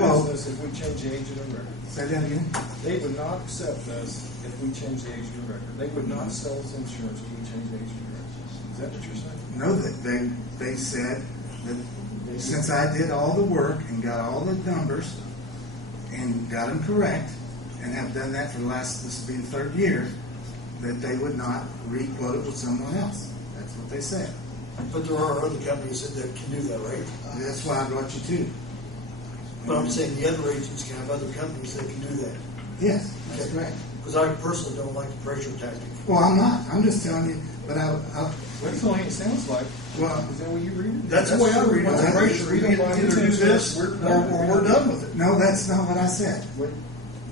quote. business if we change the age of the record. Say that again? They would not accept us if we change the age of the record. They would not sell us insurance if we change the age of the record. Is that what you're saying? No, they said that since I did all the work and got all the numbers and got them correct, and have done that for the last, this will be the third year, that they would not re-quote it with someone else. That's what they said. But there are other companies that can do that, right? That's why I brought you to. But I'm saying the other agents can have other companies that can do that. Yes, that's correct. Because I personally don't like the pressure tactic. Well, I'm not. I'm just telling you. But That's the way it sounds like. well, Is that what you read it? That's the way I read it. Well, It's pressure. We either do this or we're done with it. no, that's not what I said. Wait,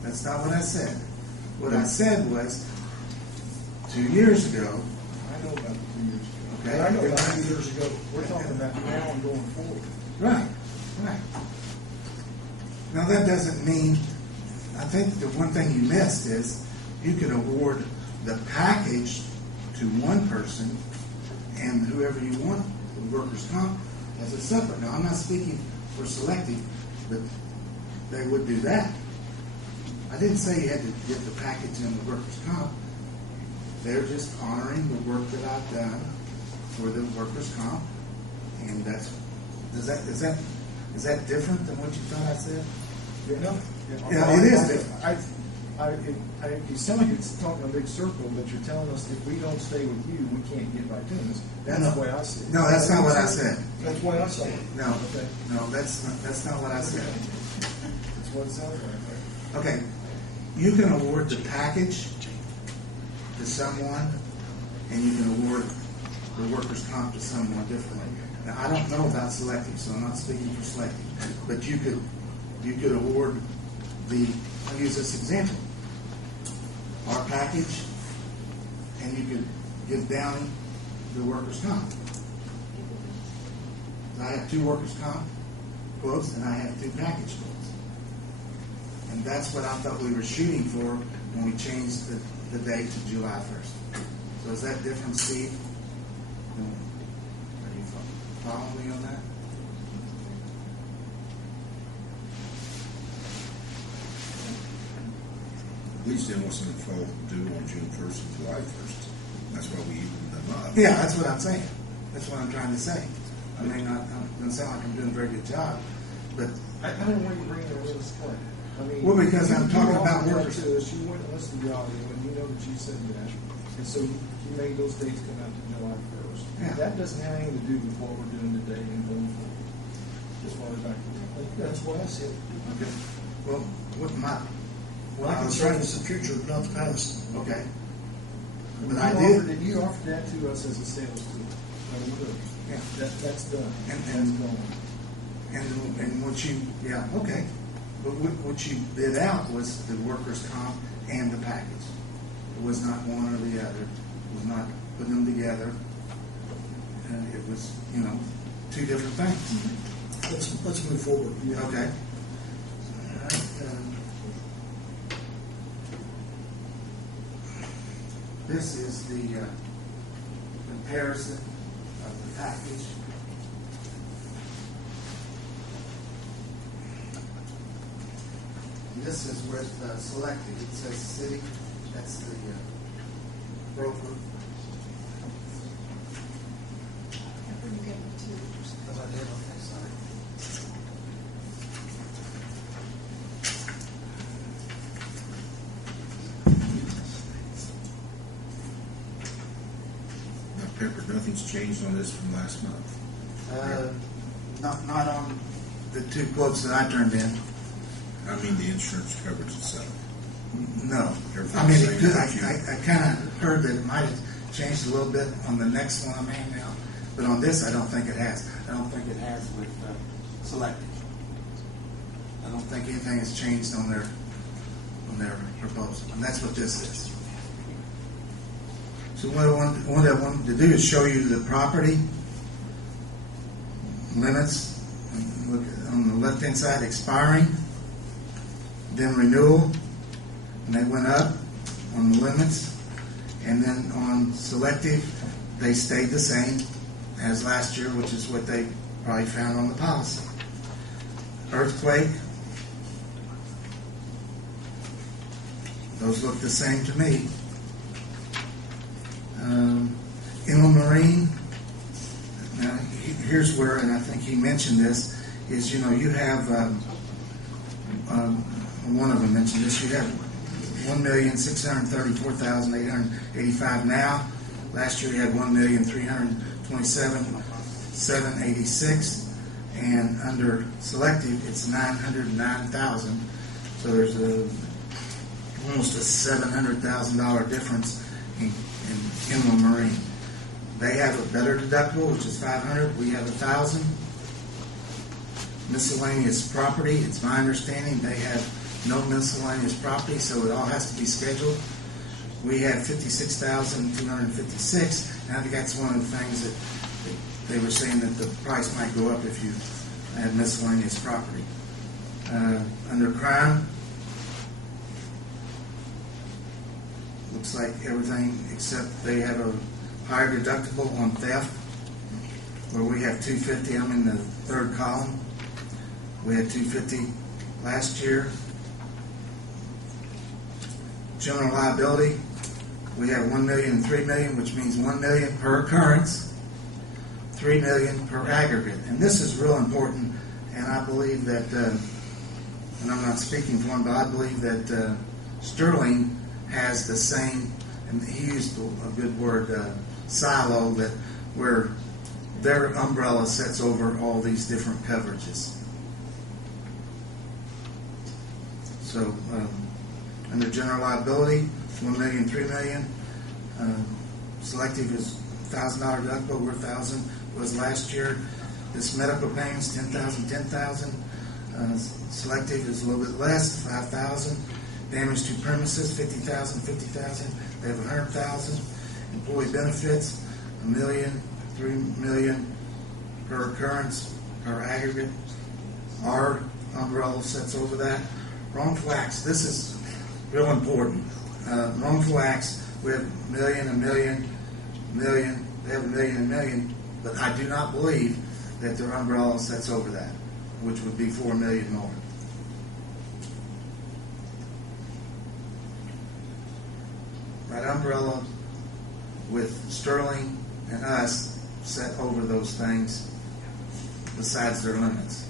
That's not what I said. What I said was 2 years ago. I know about the 2 years ago. Okay. I know about 2 years ago. We're talking about now and going forward. Right. Right. Now that doesn't mean. I think the one thing you missed is you can award the package to one person and whoever you want, the workers' comp, as a separate. Now I'm not speaking for selecting, but they would do that. I didn't say you had to get the package in the workers' comp. They're just honoring the work that I've done for the workers' comp, and that's is that different than what you thought I said? No. Yeah, it is different. You sound like you're talking a big circle, but you're telling us if we don't stay with you, we can't get back to this. That's the way I see it. No, that's not what I said. That's why I say it. No, Okay. no, that's not what I said. That's what it sounds like. Okay, you can award the package to someone, and you can award the workers' comp to someone differently. Now, I don't know about selecting, so I'm not speaking for selecting, but you could award I'll use this example, our package, and you could give Downey the workers' comp. I have 2 workers' comp quotes, and I have 2 package quotes. And that's what I thought we were shooting for when we changed the date to July 1st. So is that different, Steve? Are you following me on that? At least they want something to fall due on June 1st and July 1st. That's why we even them up. Yeah, that's what I'm saying. That's what I'm trying to say. I mean, it doesn't sound like I'm doing a very good job, but I don't know where you're bringing the real display. I mean, well, because I'm talking about workers. workers. To us, you wouldn't listen to the audio, and you know that you said that, and so you made those dates come out to July 1st. Yeah. That doesn't have anything to do with what we're doing today and going forward. Just wanted to back you up. That's why I said it. Okay. Well, what my My concern is the future, not the past. Okay. But But I did. You offered that to us as a sales tool. Yeah. That's done. And- That's going. And what you, yeah, okay. But what you bid out was the workers' comp and the package. It was not one or the other. It was not putting them together. And it was, 2 different things. Let's move forward. Okay. All right. This is the comparison of the package. And this is with selected. It says city. That's the broker. Because I did on that side. Now, Pepper, nothing's changed on this from last month. Not on the 2 quotes that I turned in. I mean the insurance coverage itself. No. Everything's I mean, the I same. kind of heard that it might have changed a little bit on the next one I'm handing out, but on this, I don't think it has. I don't think it has with selected. I don't think anything has changed on their proposal, and that's what this is. So what I wanted to do is show you the property limits. Look on the left-hand side, expiring, then renewal, and they went up on the limits, and then on selective, they stayed the same as last year, which is what they probably found on the policy. Earthquake, Those look the same to me. Inland Marine, now here's where, and I think he mentioned this, is you have, one of them mentioned this, you have 1,634,885 now. Last year you had 1,327,786, and under selective it's 909,000. So there's almost a $700,000 difference in inland marine. They have a better deductible, which is $500. We have $1,000. Miscellaneous property, it's my understanding they have no miscellaneous property, so it all has to be scheduled. We have $56,256. And I think that's one of the things that they were saying, that the price might go up if you had miscellaneous property. Under crime, looks like everything except they have a higher deductible on theft, where we have $250. I'm in the third column. We had $250 last year. General liability, we have $1 million and $3 million, which means $1 million per occurrence, $3 million per aggregate. And this is real important, and I believe that, and I'm not speaking for him, but I believe that Sterling has the same, and he used a good word, silo, that where their umbrella sets over all these different coverages. So under general liability, $1 million, $3 million. Selective is $1,000 deductible. We're $1,000 was last year. This medical payments $10,000, $10,000. Selective is a little bit less, $5,000. Damage to premises $50,000, $50,000. They have $100,000. Employee benefits $1 million, $3 million per occurrence, per aggregate. Our umbrella sets over that. Wrongful acts. This is real important. Wrongful acts, we have $1 million, $1 million, $1 million. They have $1 million, $1 million, but I do not believe that their umbrella sets over that, which would be $4 million more. That umbrella with Sterling and us set over those things besides their limits.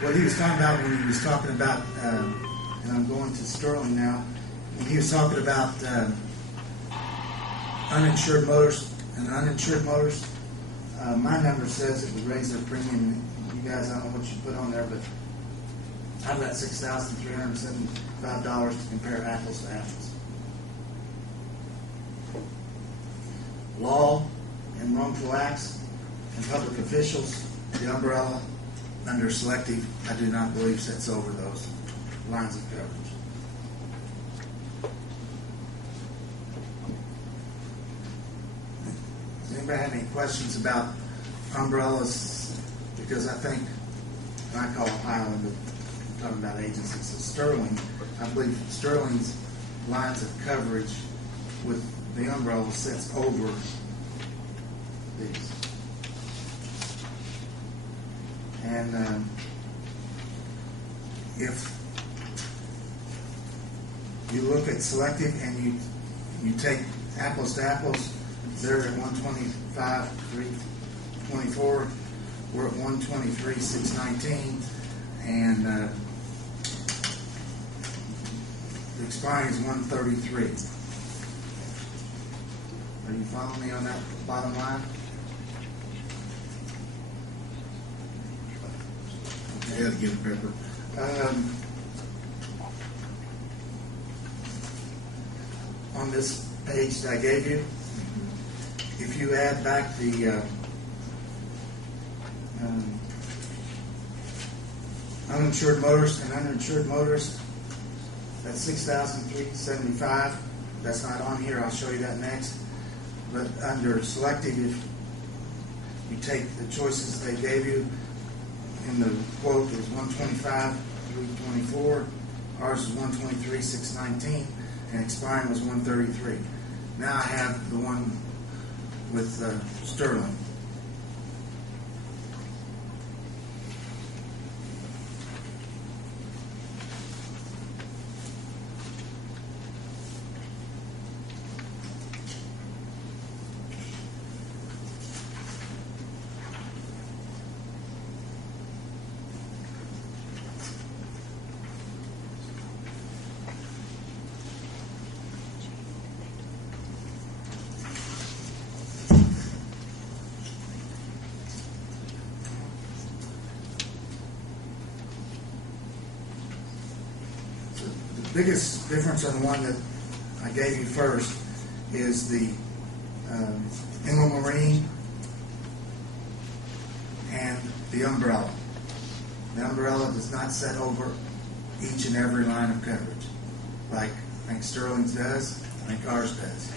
What he was talking about when he was talking about, and I'm going to Sterling now, when he was talking about uninsured motorists and uninsured motorists, my number says it would raise their premium. You guys, I don't know what you put on there, but I've got $6,375 to compare apples to apples. Law and wrongful acts and public officials, the umbrella under selective, I do not believe sets over those lines of coverage. Does anybody have any questions about umbrellas? Because I think, and I call it Highland, but I'm talking about agencies. So Sterling, I believe Sterling's lines of coverage with the umbrella sets over these. And if you look at selective and you take apples to apples, they're at 125,324. We're at 123,619, and the expiring is 133. Are you following me on that bottom line? Yeah, again, Pepper. On this page that I gave you, if you add back the uninsured motorist and uninsured motorist, that's 6,375. That's not on here. I'll show you that next. But under selective, if you take the choices they gave you, in the quote is 125, 324. Ours is 123, 619, and expiring was 133. Now I have the one with Sterling. The biggest difference on the one that I gave you first is the inland marine and the umbrella. The umbrella does not set over each and every line of coverage, like I think Sterling's does, I think ours does.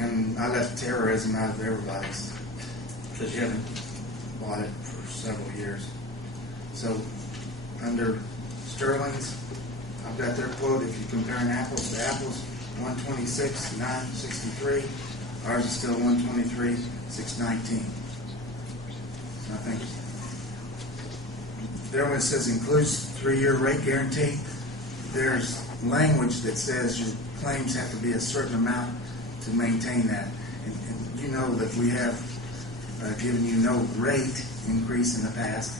And I left terrorism out of everybody's because you haven't bought it for several years. So under Sterling's, I've got their quote. If you're comparing apples to apples, 126, 963. Ours is still 123, 619. So I think there when it says includes 3-year rate guarantee, there's language that says your claims have to be a certain amount to maintain that. And you know that we have given you no rate increase in the past,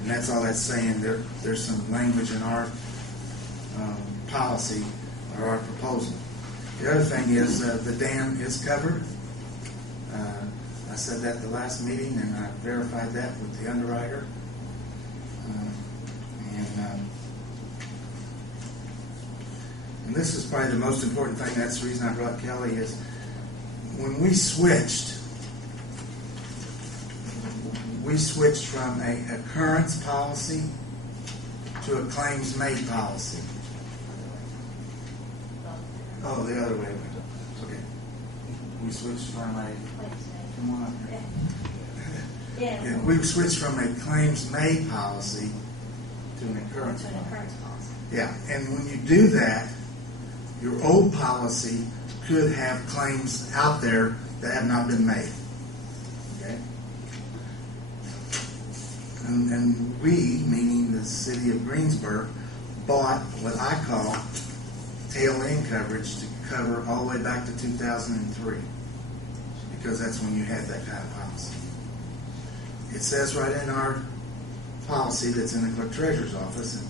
and that's all that's saying. There's some language in our policy or our proposal. The other thing is the dam is covered. I said that at the last meeting, and I verified that with the underwriter. And this is probably the most important thing. That's the reason I brought Kelly is when we switched from a occurrence policy to a claims made policy. Oh, the other way. Okay. We switched from a... Come on up here. Yeah, we switched from a claims made policy to an occurrence policy. Yeah, and when you do that, your old policy could have claims out there that have not been made. Okay? And we, meaning the city of Greensburg, bought what I call tail end coverage to cover all the way back to 2003, because that's when you had that kind of policy. It says right in our policy that's in the clerk treasurer's office,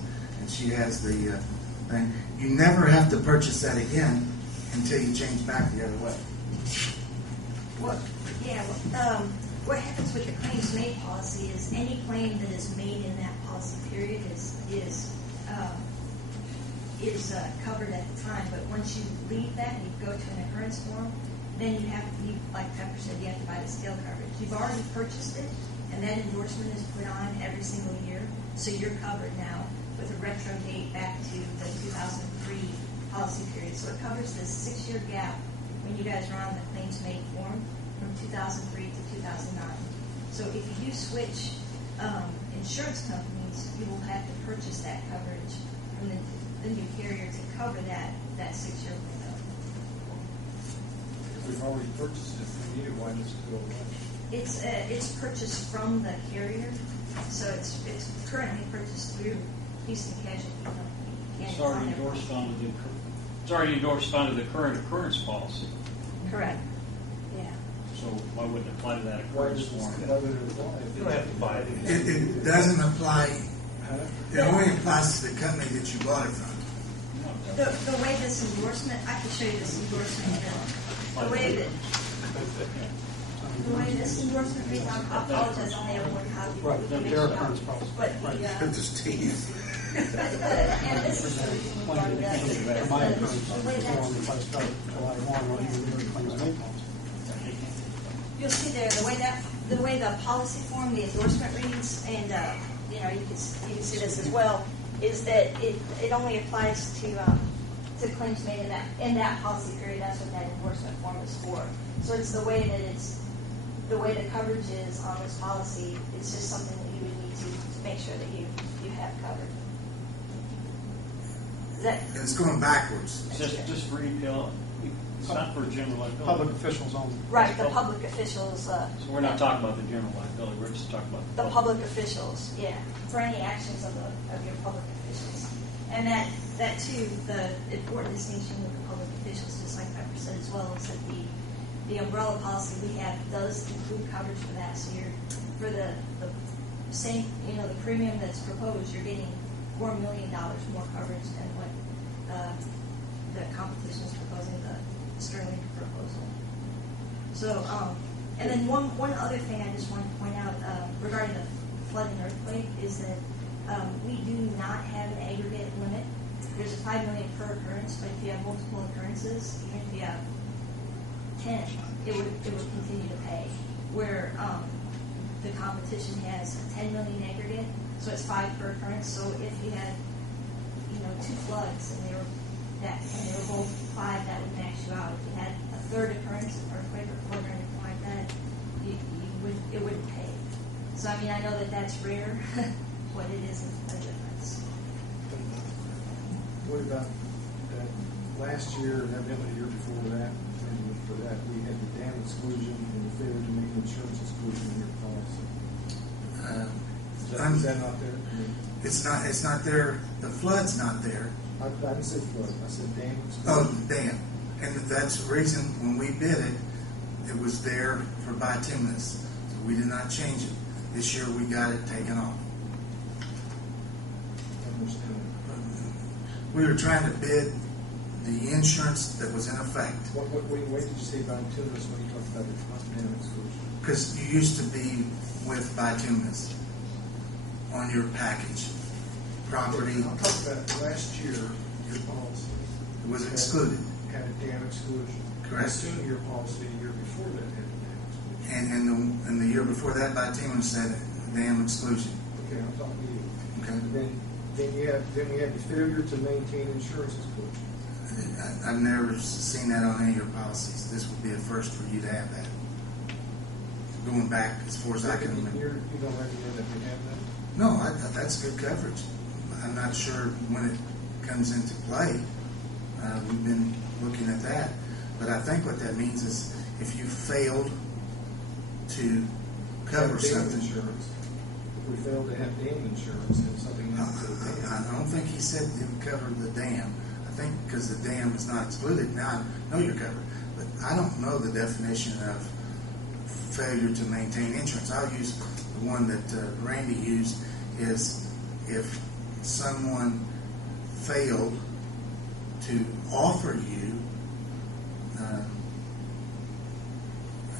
and she has the thing, you never have to purchase that again until you change back the other way. What happens with the claims made policy is any claim that is made in that policy period is covered at the time. But once you leave that and you go to an occurrence form, then like Pepper said, you have to buy the scale coverage. You've already purchased it, and that endorsement is put on every single year, so you're covered now with a retro date back to the 2003 policy period. So it covers this 6-year gap when you guys are on the claims made form from 2003 to 2009. So if you do switch insurance companies, you will have to purchase that coverage from the new carrier to cover that 6-year window. If we've already purchased it, we need it, why does it go away? It's purchased from the carrier, so it's currently purchased through Houston Casualty Company. It's already endorsed under the current occurrence policy. Correct. Yeah. So why wouldn't it apply to that Why occurrence does form? it apply? You don't have to buy it. It doesn't apply. It only applies to the company that you bought it from. The way this endorsement, I can show you this endorsement here. The way this endorsement reads, I apologize, I only have one copy. Right, their occurrence policy. But It's his teeth. and this is the reason we brought it up. My occurrence The way is that, on the first start July 1, or even the claims made policy. you'll see there, the way the policy form, the endorsement reads, and you can see this as well, is that it only applies to to claims made in that policy period. That's what that endorsement form is for. So it's the way the coverage is on this policy. It's just something that you would need to make sure that you have covered. Is that And it's going backwards. Just repeal, it's not for general liability. Public officials only. right? The public officials. So we're not talking about the general liability, we're just talking about The public officials, yeah, for any actions of your public officials. And that too, the important distinction with the public officials, just like Pepper said as well, is that the umbrella policy we have does include coverage for that. So for the same, the premium that's proposed, you're getting $4 million more coverage than what the competition is proposing, the Sterling proposal. So, and then one other thing I just wanted to point out regarding the flood and earthquake is that we do not have an aggregate limit. There's a $5 million per occurrence, but if you have multiple occurrences, even if you have 10, it would continue to pay. Where the competition has a $10 million aggregate, so it's 5 per occurrence. So if you had 2 floods and they were both 5, that would max you out. If you had a third occurrence, earthquake or flood or anything like that, it wouldn't pay. So I mean, I know that that's rare, but it isn't a difference. What about that last year, and evidently the year before that, and for that, we had the dam exclusion and the failure to meet insurance exclusion in your policy. Is that not there? I mean, It's not there. The flood's not there. I didn't say flood, I said dam Oh, exclusion. damn. And that's the reason when we bid it, it was there for bituminous. So we did not change it. This year we got it taken off. I understand. We were trying to bid the insurance that was in effect. What did you say about bituminous when you talked about the dam exclusion? Because you used to be with bituminous on your package. Property I'm talking about last year, your policy. was excluded. Had a dam exclusion. Correct. I assume your policy the year before that had a dam exclusion. And the year before that, bituminous said dam exclusion. Okay, I'm talking to you. Okay. Then you have the failure to maintain insurance exclusion. I've never seen that on any of your policies. This would be a first for you to have that. Going back as far as I can remember. You don't recommend that we have that? No, that's good coverage. I'm not sure when it comes into play. We've been looking at that. But I think what that means is if you failed to cover Have dam something. insurance. If we fail to have dam insurance and something happens to the dam. I don't think he said it would cover the dam. I think because the dam is not excluded, now I know you're covered. But I don't know the definition of failure to maintain insurance. I'll use the one that Randy used is if someone failed to offer you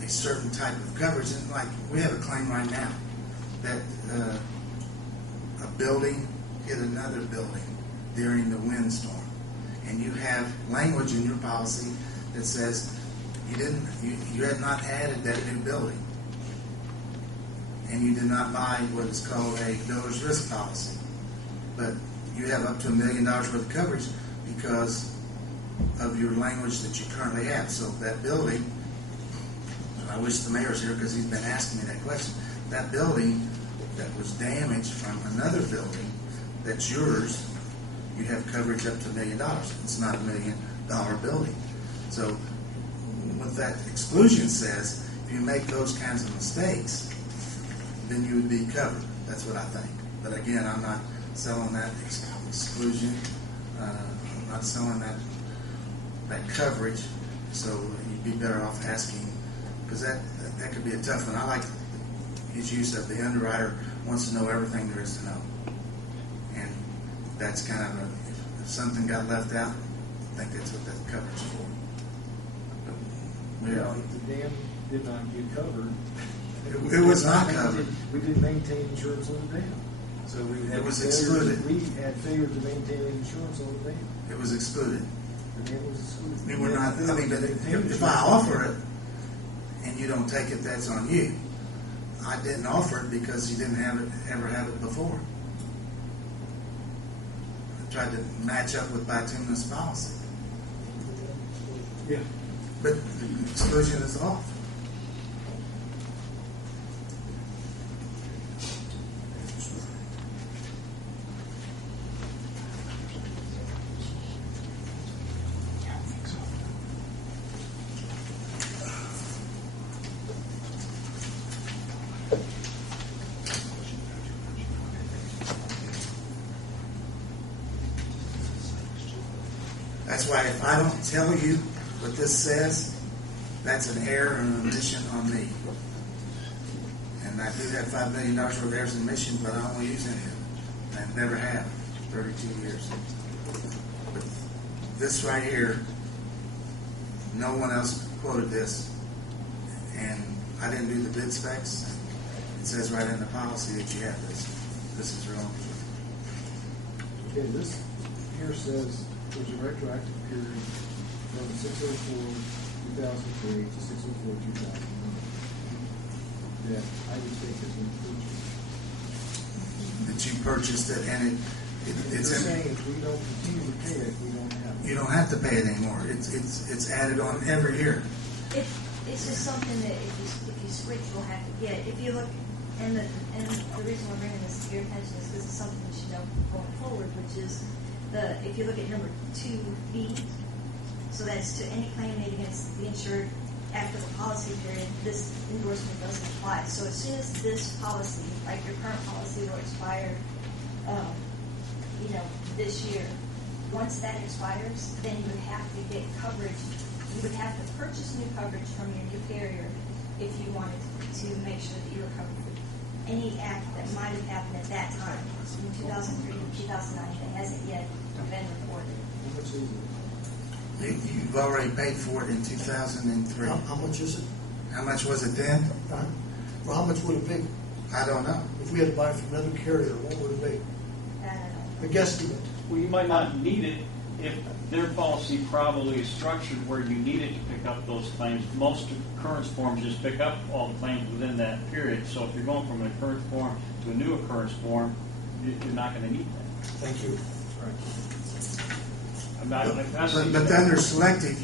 a certain type of coverage, and like we have a claim right now that a building hit another building during the windstorm, and you have language in your policy that says you had not added that new building, and you did not buy what is called a builder's risk policy, but you have up to $1 million worth of coverage because of your language that you currently have. So that building, and I wish the mayor's here because he's been asking me that question, that building that was damaged from another building that's yours, you have coverage up to $1 million. It's not $1 million building. So what that exclusion says, if you make those kinds of mistakes, then you would be covered. That's what I think. But again, I'm not selling that exclusion. I'm not selling that coverage. So you'd be better off asking, because that could be a tough one. I like his use of the underwriter wants to know everything there is to know. And that's kind of if something got left out, I think that's what that coverage is for. But If the dam did not get covered. It was not covered. We didn't maintain insurance on the dam. So we had It was failure- excluded. We had failure to maintain insurance on the dam. it was excluded. The dam was excluded. We were not, I mean, but if I offer it and you don't take it, that's on you. I didn't offer it because you didn't ever have it before. I tried to match up with bituminous policy. Yeah. but the exclusion is off. That's why if I don't tell you what this says, that's an error and an omission on me. And I do have $5 million worth of errors and omissions, but I don't use any of it. I never have, 32 years. But this right here, no one else quoted this, and I didn't do the bid specs. It says right in the policy that you have this. This is wrong. Okay, this here says there's a retroactive period from 6/04/2003 to 6/04/2001 that I would take as an purchase. That you purchased it, and it's They're in, saying if we don't continue to pay it, we don't have it. you don't have to pay it anymore. It's added on every year. It's just something that if you switch, we'll have to get. If you look, and the reason we're bringing this to your attention is because it's something you should know going forward, which is if you look at number 2B, so that's to any claim made against the insured after the policy period, this endorsement doesn't apply. So as soon as this policy, like your current policy, will expire, this year, once that expires, then you would have to get coverage. You would have to purchase new coverage from your new carrier if you wanted to make sure that you were covered for any act that might have happened at that time, in 2003 to 2009, that hasn't yet been reported. How much is it? You've already paid for it in 2003. How much is it? How much was it then? Well, how much would it be? I don't know. If we had to buy it from another carrier, what would it be? I don't know. A guesstimate. Well, you might not need it if their policy probably is structured where you need it to pick up those claims. Most occurrence forms just pick up all the claims within that period. So if you're going from an occurrence form to a new occurrence form, you're not going to need that. Thank you. But under selective,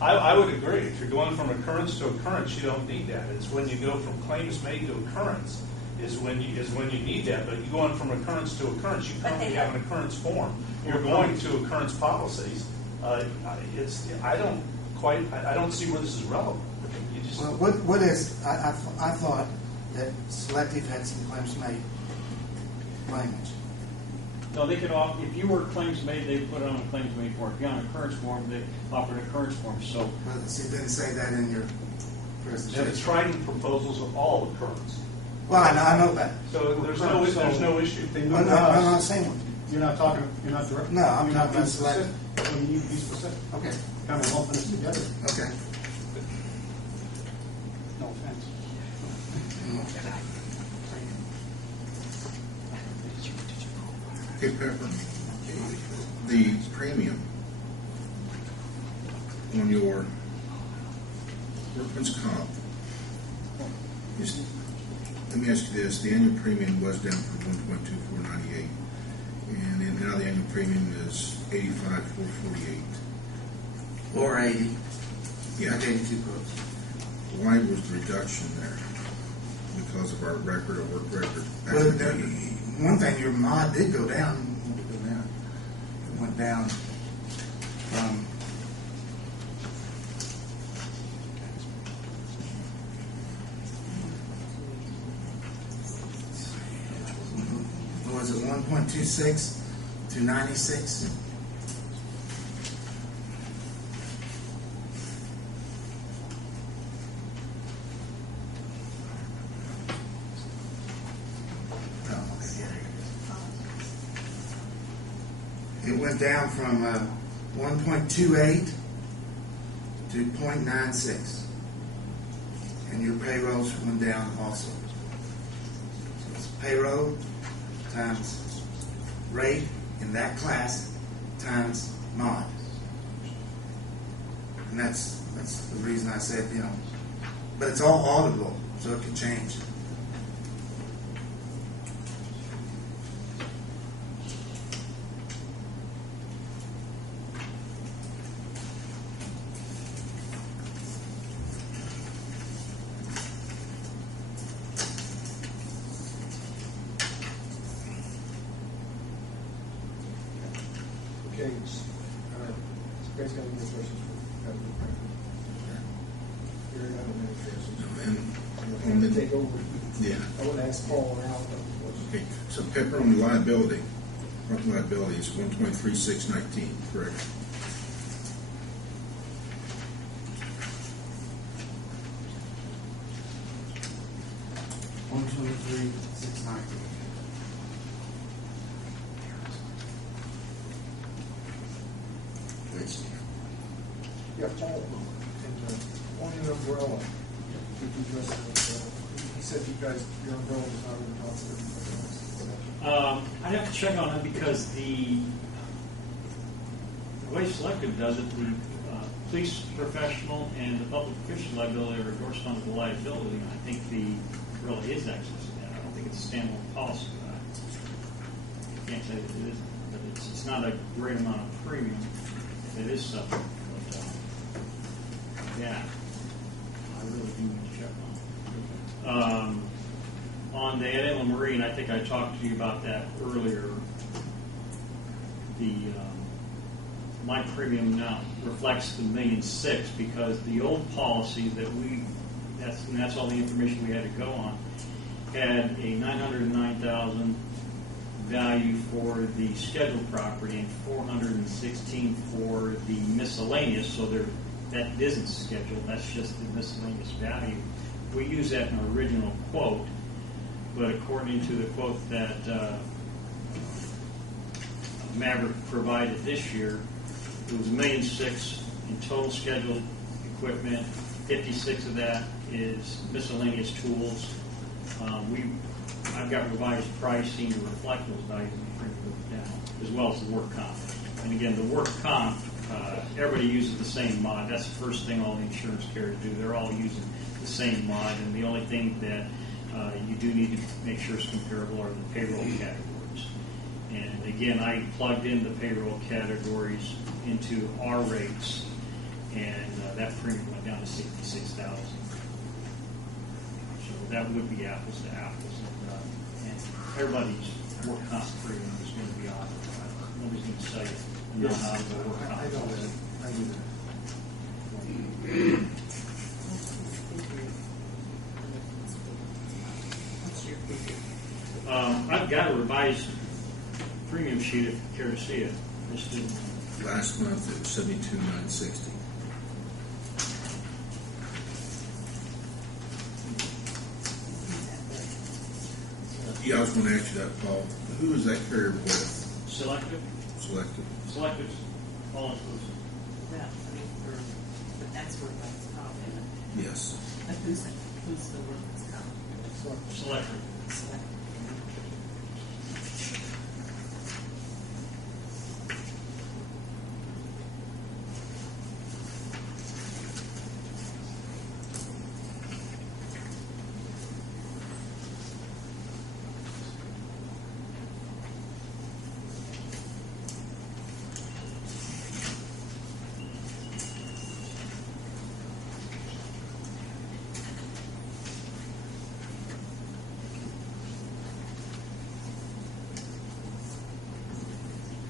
I would agree. If you're going from occurrence to occurrence, you don't need that. It's when you go from claims made to occurrence is when you need that. But you go on from occurrence to occurrence, you currently have an occurrence form. You're going to occurrence policies. I don't see where this is relevant. You just, well, what is? I thought that selective had some claims made language. No, they could offer, if you were claims made, they put it on a claims made form. If you're on an occurrence form, they offer an occurrence form. So, But see, it didn't say that in your and presentation. it's writing proposals of all occurrence. Well, I know that. So there's no issue. They I'm go to not us. saying one. You're not direct. No, I'm you're not being specific. selective. Well, you need to be specific. Okay. Kind of lumping us together. Okay. No offense. Hey, Pepper, the premium on your workman's comp is, let me ask you this, the annual premium was down from 1.2498, and then now the annual premium is 85,448. Or 80. Yeah. I gave you 2 quotes. Why was the reduction there? Because of our record, our work record? Well, one thing, your mod did go down. It went down from what was it, 1.26 to 96? It went down from 1.28 to 0.96. And your payrolls went down also. So it's payroll times rate in that class times mod. And that's the reason I said, but it's all auditable, so it can change. Okay, it's basically administrations for Gary, not administrations. And I'm going to take over. yeah. I would ask Paul now. Okay, so pepperoni liability, is 123,619, correct? $123,619. Yeah, Paul, and on your umbrella, did you just, he said you guys, your umbrella was not in the hospital. I'd have to check on it because the way Selective does it, the police professional and the public official liability are endorsed under the liability. And I think really is access to that. I don't think it's a standalone policy. I can't say that it isn't, but it's not a great amount of premium. It is something. But, yeah, I really do need to check on it. On the Inland Marine, I think I talked to you about that earlier. My premium now reflects the $1.6 million because the old policy that that's all the information we had to go on, had a $909,000 value for the scheduled property and $416,000 for the miscellaneous. So that isn't scheduled. That's just the miscellaneous value. We use that in our original quote, but according to the quote that Maverick provided this year, it was $1.6 million in total scheduled equipment. 56 of that is miscellaneous tools. I've got revised pricing to reflect those values and bring those down, as well as the work comp. And again, the work comp, everybody uses the same mod. That's the first thing all the insurance carriers do. They're all using the same mod, and the only thing that you do need to make sure is comparable are the payroll categories. And again, I plugged in the payroll categories into our rates, and that premium went down to $66,000. So that would be apples to apples. And everybody's work comp premium is going to be off. Nobody's going to sell you out of the work comp. I know that. I do that. I've got a revised premium sheet if you care to see it. Just didn't. Last month it was 72,960. Yeah, I was going to ask you that, Paul. Who is that carrier with? Selective? Selective. All inclusive. Yeah, I mean, but that's workman's comp, isn't it? Yes. But who's the workman's comp? Selective. Select.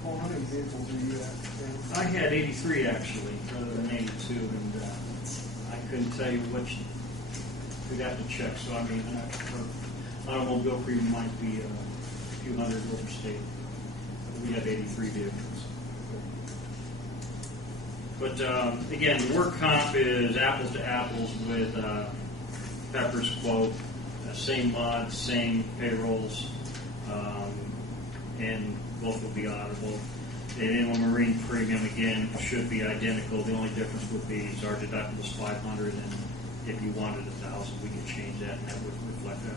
Paul, how many vehicles are you at? I had 83 actually, rather than 82, and I couldn't tell you which. We'd have to check. So I mean, our automobile premium might be a few hundred overstated. We have 83 vehicles. But again, the work comp is apples to apples with Pepper's quote. Same mods, same payrolls, and both will be honorable. The inland marine premium, again, should be identical. The only difference would be our deductible is $500, and if you wanted $1,000, we could change that, and that would reflect a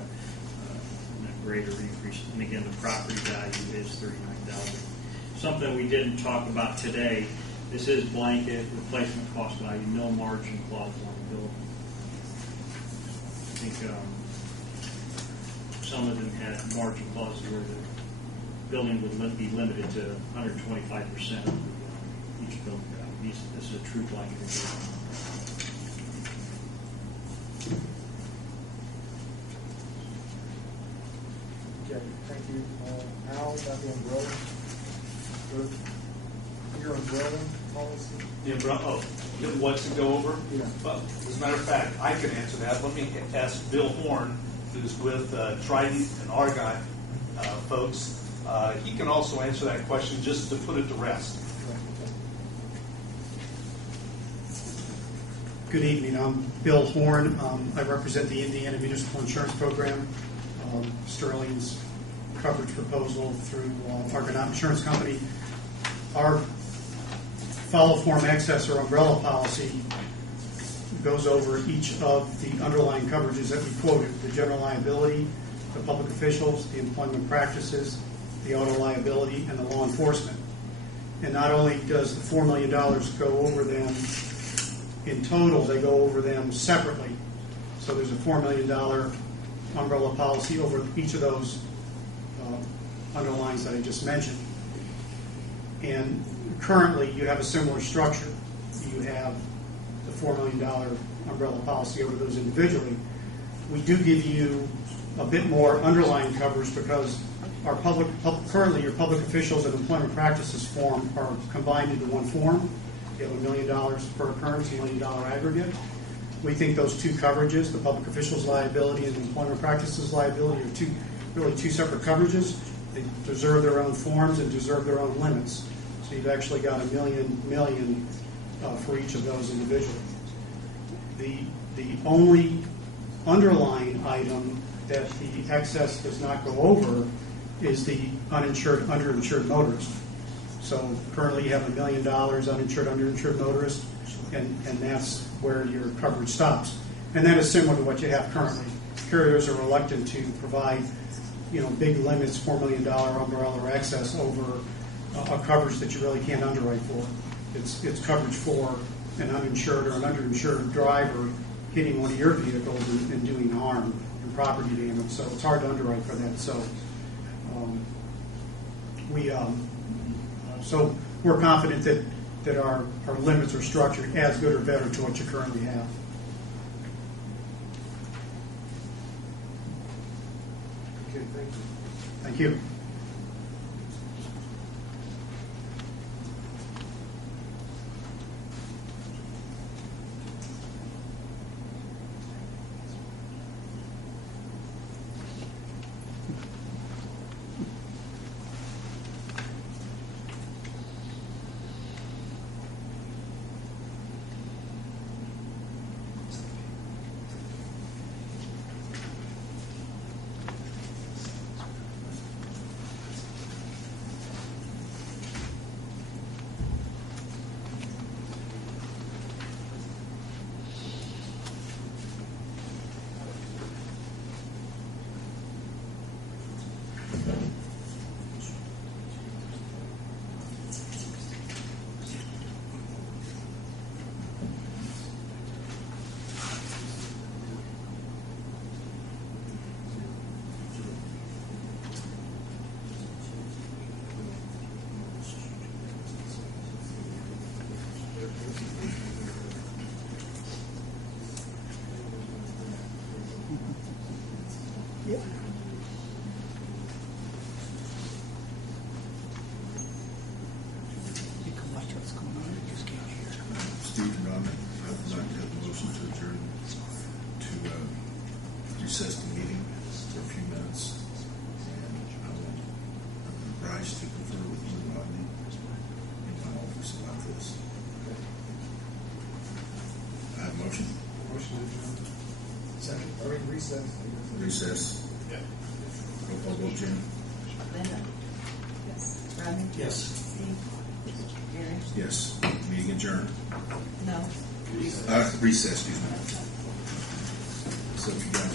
greater increase. And again, the property value is $39,000. Something we didn't talk about today. This is blanket replacement cost value, no margin clause on the building. I think some of them had margin clauses where the building would be limited to 125% of each building value. This is a true blanket agreement. Okay, thank you. Al, about the umbrella. Good. your umbrella policy? The umbrella, what's to go over? Yeah. Well, as a matter of fact, I can answer that. Let me ask Bill Horn, who's with Trident and Argonne folks. He can also answer that question just to put it to rest. Good evening. I'm Bill Horn. I represent the Indiana Municipal Insurance Program. Sterling's coverage proposal through Argonaut Insurance Company. Our follow form excess or umbrella policy goes over each of the underlying coverages that we quoted: the general liability, the public officials, the employment practices, the auto liability, and the law enforcement. And not only does the $4 million go over them in total, they go over them separately. So there's a $4 million umbrella policy over each of those underlines that I just mentioned. And currently, you have a similar structure. You have the $4 million umbrella policy over those individually. We do give you a bit more underlying coverage because our currently your public officials and employment practices form are combined into one form. You have $1 million per occurrence, $1 million aggregate. We think those two coverages, the public officials liability and the employment practices liability, are really two separate coverages. They deserve their own forms and deserve their own limits. So you've actually got $1 million for each of those individually. The only underlying item that the excess does not go over is the uninsured, underinsured motorist. So currently you have $1 million uninsured, underinsured motorist, and that's where your coverage stops. And that is similar to what you have currently. Carriers are reluctant to provide, big limits, $4 million umbrella or excess over a coverage that you really can't underwrite for. It's coverage for an uninsured or an underinsured driver hitting one of your vehicles and doing harm and property damage. So it's hard to underwrite for that. So so we're confident that our limits are structured as good or better to what you currently have. Okay, thank you. Thank you. Steve and Robin, I would like to have a motion to adjourn to recess the meeting for a few minutes. And I want Bryce to confer with you, Rodney, in my office about this. I have a motion. Motion to adjourn. Second. Recess. Recess. Yeah. Roll call vote, Jim. Linda? Yes. Rodney? Yes. Steve? Gary? Yes. Meeting adjourned. No. Recess, excuse me. So if you got